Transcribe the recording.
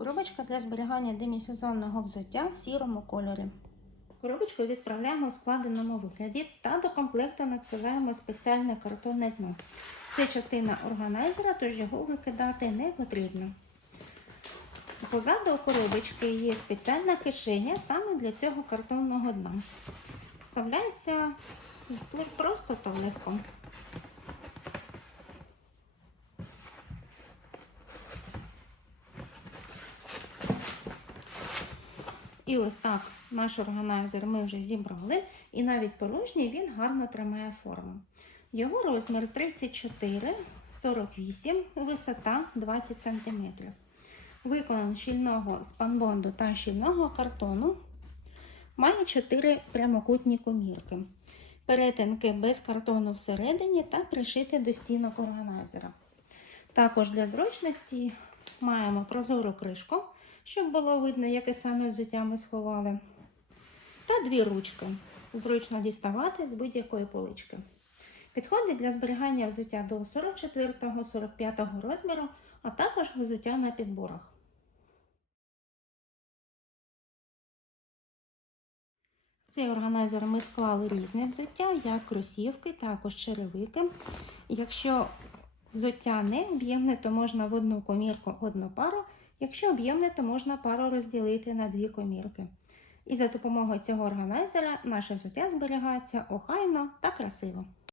Коробочка для зберігання демісезонного взуття в сірому кольорі. Коробочку відправляємо в складеному вигляді та до комплекту надсилаємо спеціальне картонне дно. Це частина органайзера, тож його викидати не потрібно. Позаду коробочки є спеціальна кишеня саме для цього картонного дна. Вставляється просто та легко. І ось так наш органайзер ми вже зібрали, і навіть порожній він гарно тримає форму. Його розмір 34, 48, висота 20 см. Виконаний щільного спанбонду та щільного картону. Має 4 прямокутні комірки. Перетинки без картону всередині та пришити до стінок органайзера. Також для зручності маємо прозору кришку, щоб було видно, яке саме взуття ми сховали. Та дві ручки. Зручно діставати з будь-якої полички. Підходить для зберігання взуття до 44-45 розміру, а також взуття на підборах. Цей органайзер ми склали різне взуття, як кросівки, також черевики. Якщо взуття не об'ємне, то можна в одну комірку одну пару. Якщо об'ємне, то можна пару розділити на дві комірки. І за допомогою цього органайзера наше взуття зберігається охайно та красиво.